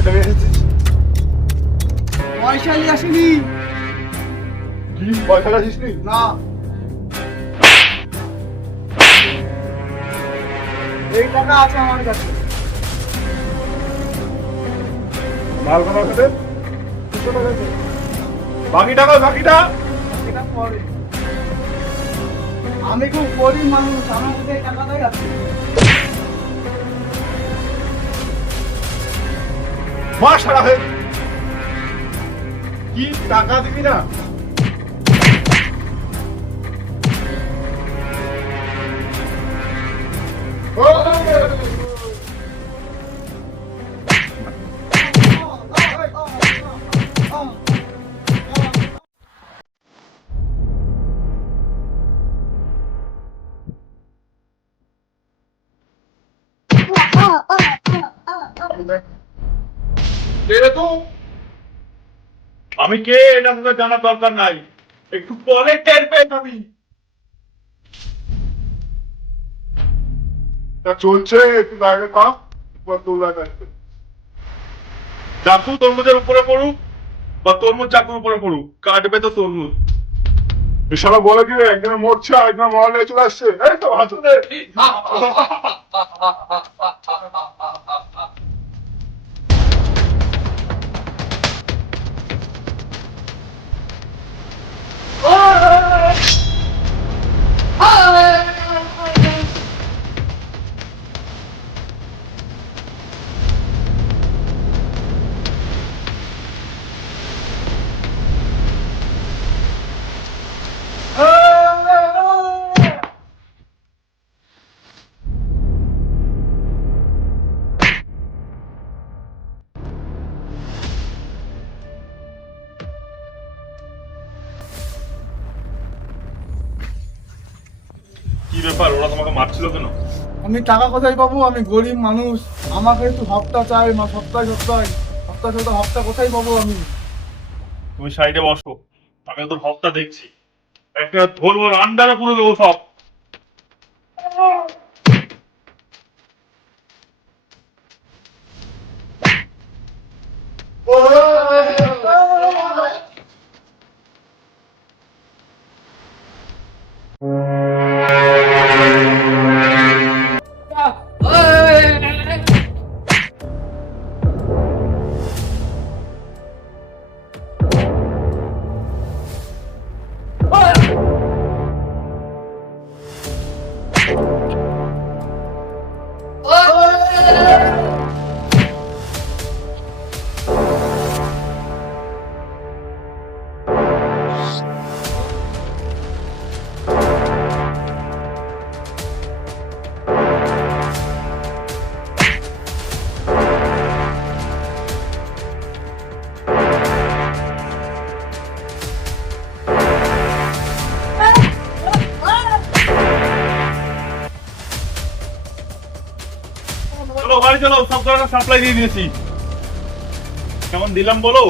পয়সা নিয়ে এসেছিস? পয়সা নিয়ে আসিনি। কি পয়সা আসিস নি? না, এই টাকা আছে আমার কাছে। মাল খাবার খেতে 200 টাকা আছে। বাকি টাকা বাকিটা এটা পরে। আমি খুব গরিব মানুষ, আমার কাছে এই টাকাটাই আছে। মাস সারা হয়ে কি টাকা দিবি না? আমি কে এটা তোদের জানার দরকার নাই, একটু পরে টের পেয়ে যাবি। তা চলছে একটু বাইরে কাপ তোর লাগাচ্ছে। চাকু তরমুজের উপরে পড়ুক বা তরমুজ চাকুর উপরে পড়ুক, কাটবে তো তরমুজ। এসব বলে কি একজনে মরছে আরেকজনে মরা নিয়ে চলে আসছে। এই তো হাসুদে কি ব্যাপার, ওরা তোমাকে মারছিল কেন? আমি টাকা কোথায় পাবো? আমি গরিব মানুষ, আমাকে একটু হপ্তা চাই। সপ্তাহে হপ্তা কোথায় পাবো আমি? তুমি সাইডে বসো, আমি তো ভক্তা দেখছি। একটা ধরবো আন্ডারে পুরো দেবো সব। চলো বাড়ি চলো, সব ধরনের সাপ্লাই দিয়ে দিয়েছি। কেমন দিলাম বলো?